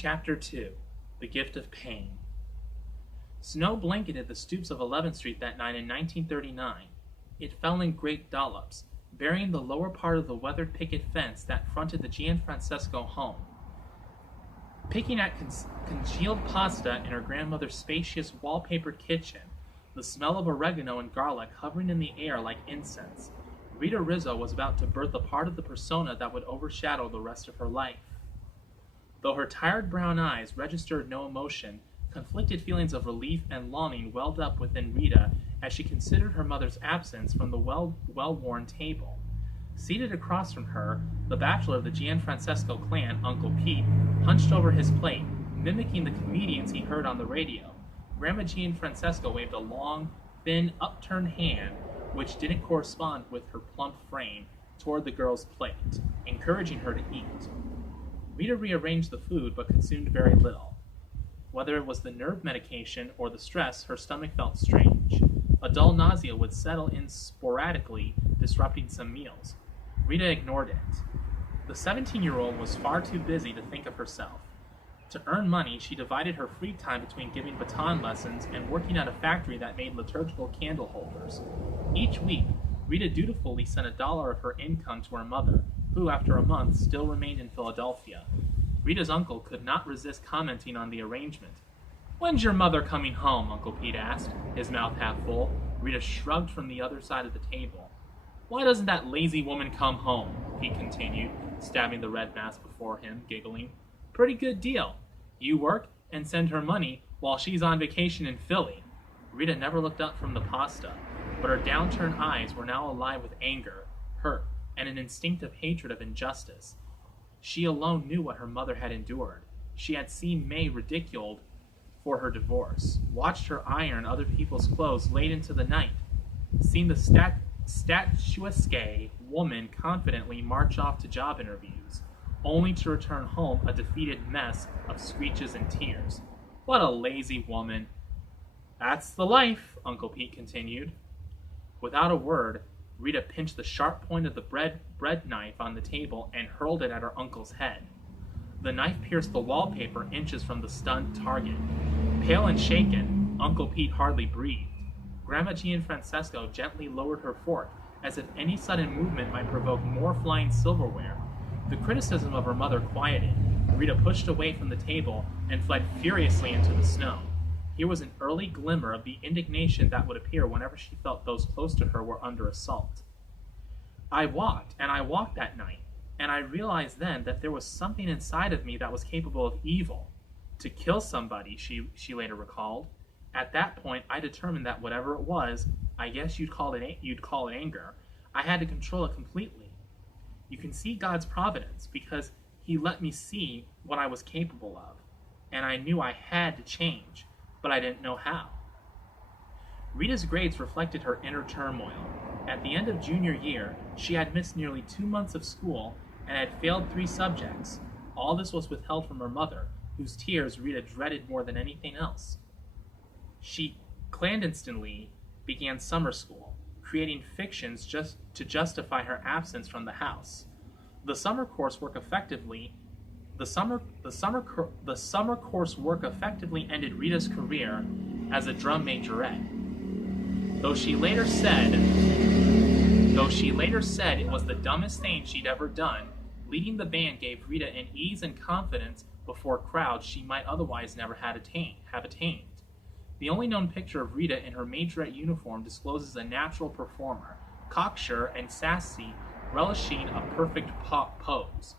Chapter 2 The Gift of Pain. Snow blanketed the stoops of 11th Street that night in 1939. It fell in great dollops, burying the lower part of the weathered picket fence that fronted the Gianfrancesco home. Picking at congealed pasta in her grandmother's spacious wallpapered kitchen, the smell of oregano and garlic hovering in the air like incense, Rita Rizzo was about to birth a part of the persona that would overshadow the rest of her life. Though her tired brown eyes registered no emotion, conflicted feelings of relief and longing welled up within Rita as she considered her mother's absence from the well-worn table. Seated across from her, the bachelor of the Gianfrancesco clan, Uncle Pete, hunched over his plate, mimicking the comedians he heard on the radio. Grandma Gianfrancesco waved a long, thin, upturned hand, which didn't correspond with her plump frame, toward the girl's plate, encouraging her to eat. Rita rearranged the food, but consumed very little. Whether it was the nerve medication or the stress, her stomach felt strange. A dull nausea would settle in sporadically, disrupting some meals. Rita ignored it. The 17-year-old was far too busy to think of herself. To earn money, she divided her free time between giving baton lessons and working at a factory that made liturgical candle holders. Each week, Rita dutifully sent $1 of her income to her mother, who, after a month, still remained in Philadelphia. Rita's uncle could not resist commenting on the arrangement. "When's your mother coming home?" Uncle Pete asked, his mouth half full. Rita shrugged from the other side of the table. "Why doesn't that lazy woman come home?" Pete continued, stabbing the red mass before him, giggling. "Pretty good deal. You work and send her money while she's on vacation in Philly." Rita never looked up from the pasta, but her downturned eyes were now alive with anger, hurt, and an instinctive hatred of injustice. She alone knew what her mother had endured. She had seen May ridiculed for her divorce, watched her iron other people's clothes late into the night, seen the statuesque woman confidently march off to job interviews, only to return home a defeated mess of screeches and tears. What a lazy woman. "That's the life," Uncle Pete continued. Without a word, Rita pinched the sharp point of the bread knife on the table and hurled it at her uncle's head. The knife pierced the wallpaper inches from the stunned target. Pale and shaken, Uncle Pete hardly breathed. Grandma Gianfrancesco gently lowered her fork, as if any sudden movement might provoke more flying silverware. The criticism of her mother quieted. Rita pushed away from the table and fled furiously into the snow. Here was an early glimmer of the indignation that would appear whenever she felt those close to her were under assault. I walked that night, and I realized then that there was something inside of me that was capable of evil. To kill somebody, she later recalled. At that point, I determined that whatever it was, I guess you'd call it anger, I had to control it completely. You can see God's providence, because he let me see what I was capable of, and I knew I had to change, but I didn't know how. Rita's grades reflected her inner turmoil. At the end of junior year, she had missed nearly 2 months of school and had failed 3 subjects. All this was withheld from her mother, whose tears Rita dreaded more than anything else. She clandestinely began summer school, creating fictions just to justify her absence from the house. The summer coursework effectively ended Rita's career as a drum majorette. Though she later said it was the dumbest thing she'd ever done, leading the band gave Rita an ease and confidence before crowds she might otherwise never have attained. The only known picture of Rita in her majorette uniform discloses a natural performer, cocksure and sassy, relishing a perfect pose.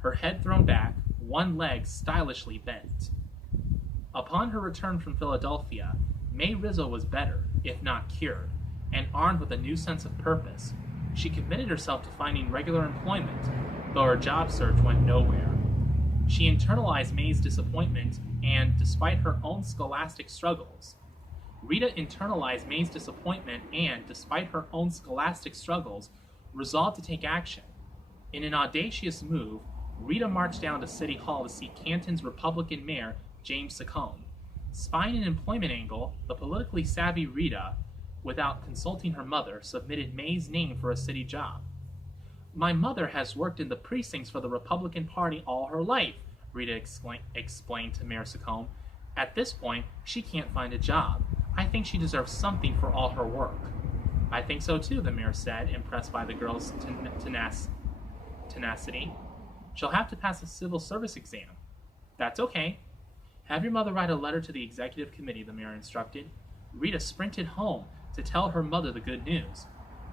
Her head thrown back, one leg stylishly bent. Upon her return from Philadelphia, May Rizzo was better, if not cured, and armed with a new sense of purpose. She committed herself to finding regular employment, though her job search went nowhere. She internalized May's disappointment, and despite her own scholastic struggles, resolved to take action. In an audacious move, Rita marched down to City Hall to see Canton's Republican mayor, James Saccone. Spying an employment angle, the politically savvy Rita, without consulting her mother, submitted May's name for a city job. "My mother has worked in the precincts for the Republican Party all her life," Rita explained to Mayor Secombe. At this point, she can't find a job. I think she deserves something for all her work. I think so too, the mayor said, impressed by the girl's tenacity. She'll have to pass a civil service exam. That's okay. Have your mother write a letter to the executive committee, the mayor instructed. Rita sprinted home to tell her mother the good news.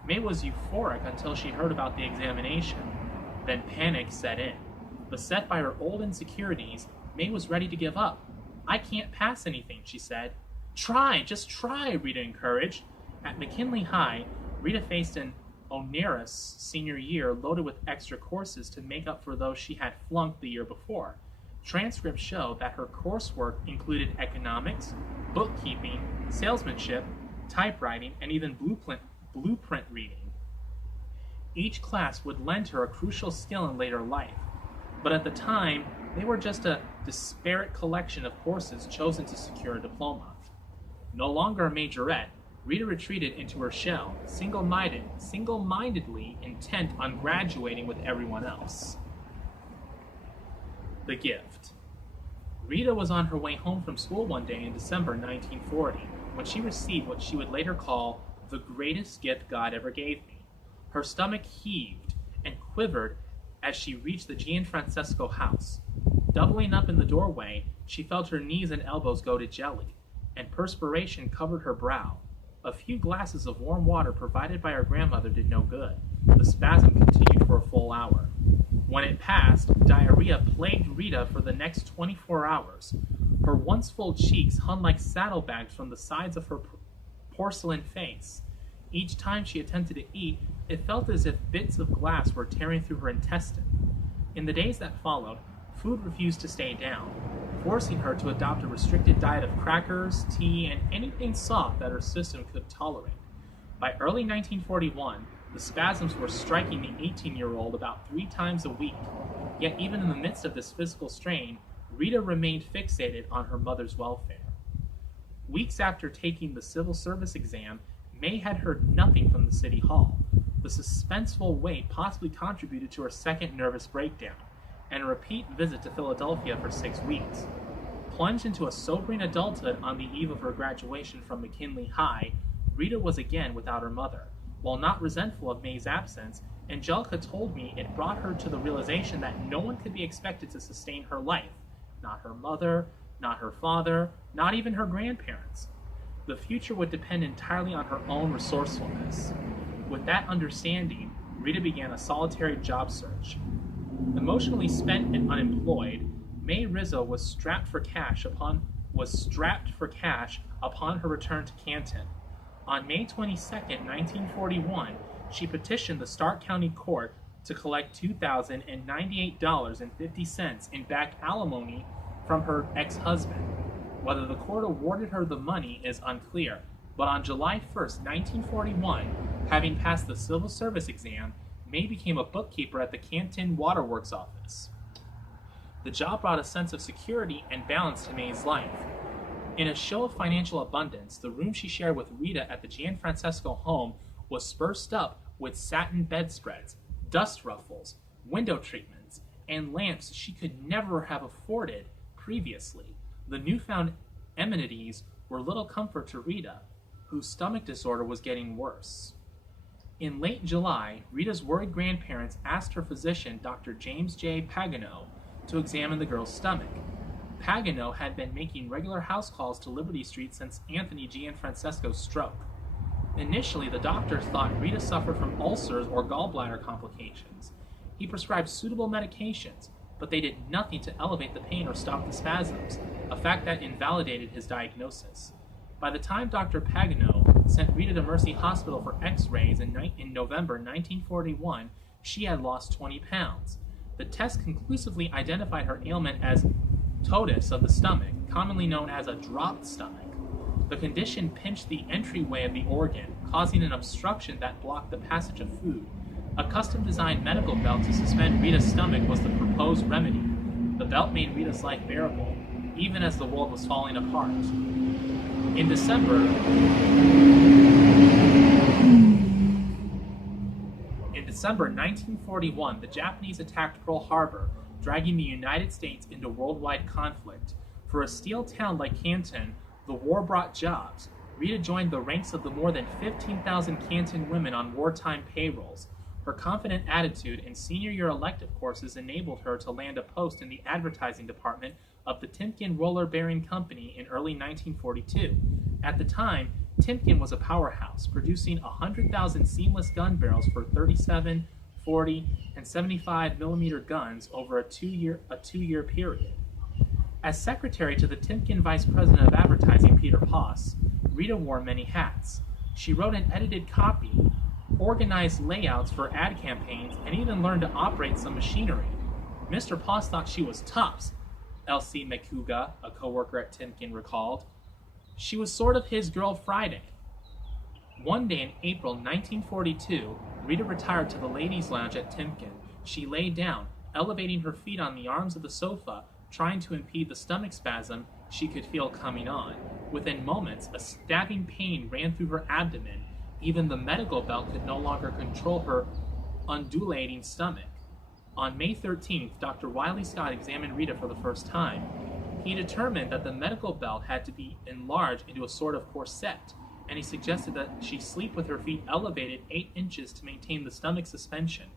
May was euphoric until she heard about the examination. Then panic set in. Beset by her old insecurities, May was ready to give up. I can't pass anything, she said. Try, just try, Rita encouraged. At McKinley High, Rita faced an onerous senior year loaded with extra courses to make up for those she had flunked the year before. Transcripts show that her coursework included economics, bookkeeping, salesmanship, typewriting, and even blueprint reading. Each class would lend her a crucial skill in later life, but at the time, they were just a disparate collection of courses chosen to secure a diploma. No longer a majorette, Rita retreated into her shell, single-mindedly intent on graduating with everyone else. The gift. Rita was on her way home from school one day in December 1940 when she received what she would later call the greatest gift God ever gave me. Her stomach heaved and quivered as she reached the Gianfrancesco house. Doubling up in the doorway, she felt her knees and elbows go to jelly, and perspiration covered her brow. A few glasses of warm water provided by her grandmother did no good. The spasm continued for a full hour. When it passed, diarrhea plagued Rita for the next 24 hours. Her once full cheeks hung like saddlebags from the sides of her porcelain face. Each time she attempted to eat, it felt as if bits of glass were tearing through her intestine. In the days that followed, food refused to stay down, forcing her to adopt a restricted diet of crackers, tea, and anything soft that her system could tolerate. By early 1941, the spasms were striking the 18-year-old about 3 times a week. Yet even in the midst of this physical strain, Rita remained fixated on her mother's welfare. Weeks after taking the civil service exam, May had heard nothing from the city hall. The suspenseful wait possibly contributed to her second nervous breakdown, and a repeat visit to Philadelphia for 6 weeks. Plunged into a sobering adulthood on the eve of her graduation from McKinley High, Rita was again without her mother. While not resentful of May's absence, Angelica told me it brought her to the realization that no one could be expected to sustain her life. Not her mother, not her father, not even her grandparents. The future would depend entirely on her own resourcefulness. With that understanding, Rita began a solitary job search. Emotionally spent and unemployed, May Rizzo was strapped for cash upon her return to Canton. On May 22, 1941, she petitioned the Stark County Court to collect $2,098.50 in back alimony from her ex-husband. Whether the court awarded her the money is unclear, but on July 1, 1941, having passed the civil service exam, May became a bookkeeper at the Canton Waterworks office. The job brought a sense of security and balance to May's life. In a show of financial abundance, the room she shared with Rita at the Gianfrancesco home was spruced up with satin bedspreads, dust ruffles, window treatments, and lamps she could never have afforded previously. The newfound amenities were little comfort to Rita, whose stomach disorder was getting worse. In late July, Rita's worried grandparents asked her physician, Dr. James J. Pagano, to examine the girl's stomach. Pagano had been making regular house calls to Liberty Street since Anthony Gianfrancesco's stroke. Initially, the doctor thought Rita suffered from ulcers or gallbladder complications. He prescribed suitable medications, but they did nothing to elevate the pain or stop the spasms, a fact that invalidated his diagnosis. By the time Dr. Pagano sent Rita to Mercy Hospital for x-rays in November 1941, she had lost 20 pounds. The test conclusively identified her ailment as totus of the stomach, commonly known as a dropped stomach. The condition pinched the entryway of the organ, causing an obstruction that blocked the passage of food. A custom-designed medical belt to suspend Rita's stomach was the proposed remedy. The belt made Rita's life bearable, even as the world was falling apart. In December 1941, the Japanese attacked Pearl Harbor, dragging the United States into worldwide conflict. For a steel town like Canton, the war brought jobs. Rita joined the ranks of the more than 15,000 Canton women on wartime payrolls. Her confident attitude and senior year elective courses enabled her to land a post in the advertising department of the Timken Roller Bearing Company in early 1942. At the time, Timken was a powerhouse, producing 100,000 seamless gun barrels for 37, 40, and 75 millimeter guns over a two-year period. As secretary to the Timken Vice President of Advertising, Peter Poss, Rita wore many hats. She wrote and edited copy, organized layouts for ad campaigns, and even learned to operate some machinery. Mr. Poss thought she was tops, Elsie McCouga, a co-worker at Timken, recalled. She was sort of his girl Friday. One day in April 1942, Rita retired to the ladies' lounge at Timken. She lay down, elevating her feet on the arms of the sofa, trying to impede the stomach spasm she could feel coming on. Within moments, a stabbing pain ran through her abdomen. Even the medical belt could no longer control her undulating stomach. On May 13th, Dr. Wiley Scott examined Rita for the first time. He determined that the medical belt had to be enlarged into a sort of corset, and he suggested that she sleep with her feet elevated 8 inches to maintain the stomach suspension.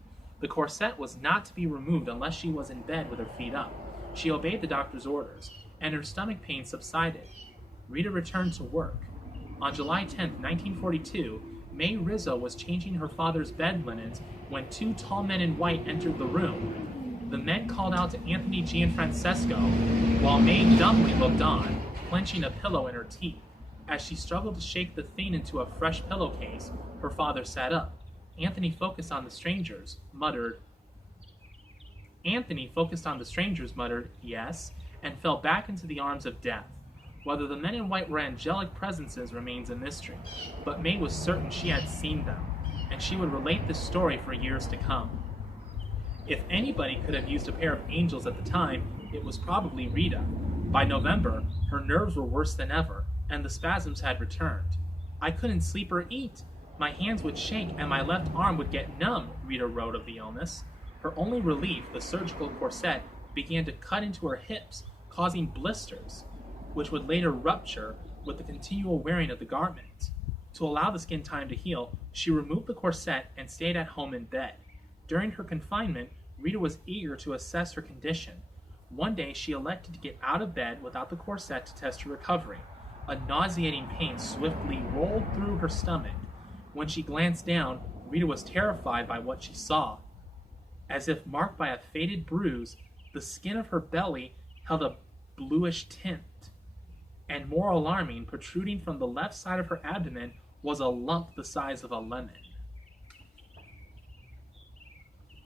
The corset was not to be removed unless she was in bed with her feet up. She obeyed the doctor's orders, and her stomach pain subsided. Rita returned to work. On July 10, 1942, May Rizzo was changing her father's bed linens when 2 tall men in white entered the room. The men called out to Anthony Gianfrancesco, while May dumbly looked on, clenching a pillow in her teeth. As she struggled to shake the thing into a fresh pillowcase, her father sat up. Anthony focused on the strangers, muttered, yes, and fell back into the arms of death. Whether the men in white were angelic presences remains a mystery, but May was certain she had seen them, and she would relate this story for years to come. If anybody could have used a pair of angels at the time, it was probably Rita. By November, her nerves were worse than ever, and the spasms had returned. I couldn't sleep or eat. My hands would shake and my left arm would get numb, Rita wrote of the illness. Her only relief, the surgical corset, began to cut into her hips, causing blisters, which would later rupture with the continual wearing of the garment. To allow the skin time to heal, she removed the corset and stayed at home in bed. During her confinement, Rita was eager to assess her condition. One day, she elected to get out of bed without the corset to test her recovery. A nauseating pain swiftly rolled through her stomach. When she glanced down, Rita was terrified by what she saw. As if marked by a faded bruise, the skin of her belly held a bluish tint. And more alarming, protruding from the left side of her abdomen was a lump the size of a lemon.